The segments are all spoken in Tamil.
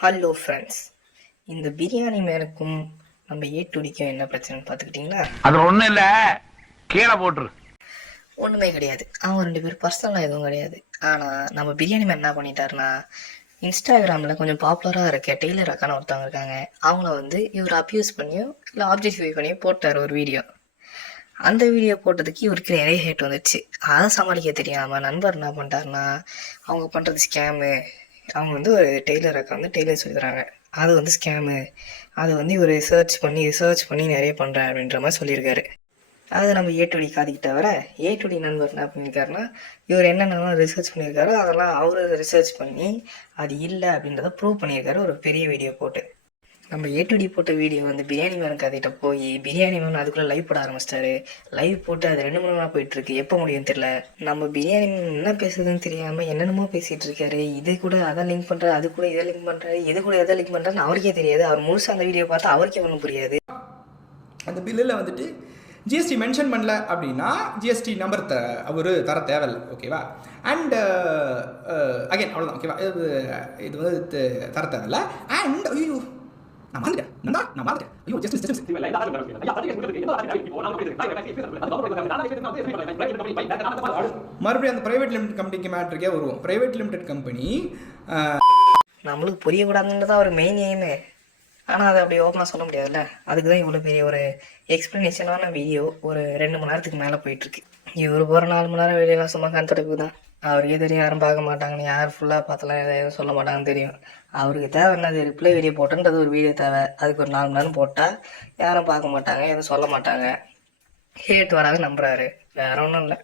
ஹலோ ஃப்ரெண்ட்ஸ், இந்த பிரியாணி மேனுக்கும் நம்ம ஏட்டுடிக்கும் என்ன பிரச்சனைன்னு பார்த்துக்கிட்டிங்களா? அது ஒன்றும் இல்லை, கீழே போட்டுரு. ஒன்றுமே கிடையாது. அவங்க ரெண்டு பேரும் பர்சனலாக எதுவும் கிடையாது. ஆனால் நம்ம பிரியாணி மேன் என்ன பண்ணிட்டாருன்னா, இன்ஸ்டாகிராமில் கொஞ்சம் பாப்புலராக இருக்க டெய்லர் அக்கான ஒருத்தவங்க இருக்காங்க. அவங்கள வந்து இவர் அப்யூஸ் பண்ணியோ இல்லை ஆப்ஜெக்டிஃபை பண்ணியோ போட்டார் ஒரு வீடியோ. அந்த வீடியோ போட்டதுக்கு இவருக்கு நிறைய ஹேட் வந்துச்சு. அதை சமாளிக்க தெரியாமல் நண்பர் என்ன பண்ணிட்டாருன்னா, அவங்க பண்ணுறது ஸ்கேமு, அவங்க வந்து ஒரு டெய்லர் அக்கா வந்து டெய்லர் சொல்லி தராங்க, அது வந்து ஸ்கேமு, அதை வந்து இவர் ரிசர்ச் பண்ணி நிறைய பண்ணுறேன் அப்படின்ற மாதிரி சொல்லியிருக்காரு. அதை நம்ம ஏட்டுடி காதிக்கிட்ட வர ஏட்டுடி நண்பர் என்ன பண்ணியிருக்காருன்னா, இவர் என்னென்னலாம் ரிசர்ச் பண்ணியிருக்காரோ அதெல்லாம் அவரு ரிசர்ச் பண்ணி அது இல்லை அப்படின்றத ப்ரூவ் பண்ணியிருக்காரு ஒரு பெரிய வீடியோ போட்டு. நம்ம ஏட்டுடி போட்ட வீடியோ வந்து பிரியாணி மேன் கதைகிட்ட போய் பிரியாணி மேன் அதுக்குள்ளே லைவ் போட ஆரம்பிச்சிட்டாரு. லைவ் போட்டு அது 2 மணி நேரம் போயிட்டுருக்கு. எப்போ முடியும் தெரியல. நம்ம பிரியாணி என்ன பேசுறதுன்னு தெரியாமல் என்னென்னமோ பேசிகிட்டு இருக்காரு. இது கூட அதை லிங்க் பண்ணுறாரு, அது கூட இதை லிங்க் பண்ணுறாரு, இது கூட எதை லிங்க் பண்ணுறாருன்னு அவருக்கே தெரியாது. அவர் முழுசாக அந்த வீடியோ பார்த்தா அவருக்கே ஒன்றும் புரியாது. அந்த பில்லில் வந்துட்டு ஜிஎஸ்டி மென்ஷன் பண்ணல அப்படின்னா ஜிஎஸ்டி நம்பர் அவர் தர தேவையில்லை, ஓகேவா? அண்ட் அகைன் அவ்வளோதான், ஓகேவா? இது வந்து தர தேவையில்லை. அண்ட் ஐயோ மறுபடியும் அந்த பிரைவேட் லிமிடெட் கம்பெனிக்கு மேட்ருக்கே வருவோம். பிரைவேட் லிமிடெட் கம்பெனி நம்மளுக்கு புரியக்கூடாதுன்னு தான் ஒரு மெயின் எய்மே. ஆனால் அதை அப்படி ஓப்பனாக சொல்ல முடியாதுல்ல. அதுக்கு தான் இவ்வளோ பெரிய ஒரு எக்ஸ்ப்ளனேஷனான வீடியோ ஒரு 2 மணி நேரத்துக்கு மேலே போயிட்டுருக்கு. இவர் போகிற 4 மணி நேரம் வீடியோலாம் சும்மா கண் தொடப்பு தான். அவருக்கே தெரியும் யாரும் பார்க்க மாட்டாங்கன்னு, யார் ஃபுல்லாக பார்த்தலாம் எதுவும் சொல்ல மாட்டாங்கன்னு தெரியும். அவருக்கு தேவை என்னது, ரிப்ளை வீடியோ போட்டுன்றது ஒரு வீடியோ தேவை. அதுக்கு ஒரு 4 மணி நேரம் போட்டால் யாரும் பார்க்க மாட்டாங்க, எதுவும் சொல்ல மாட்டாங்க, ஹேட் வராது நம்புறாரு. வேற ஒன்றும் இல்லை.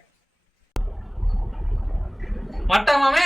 மட்டமாமே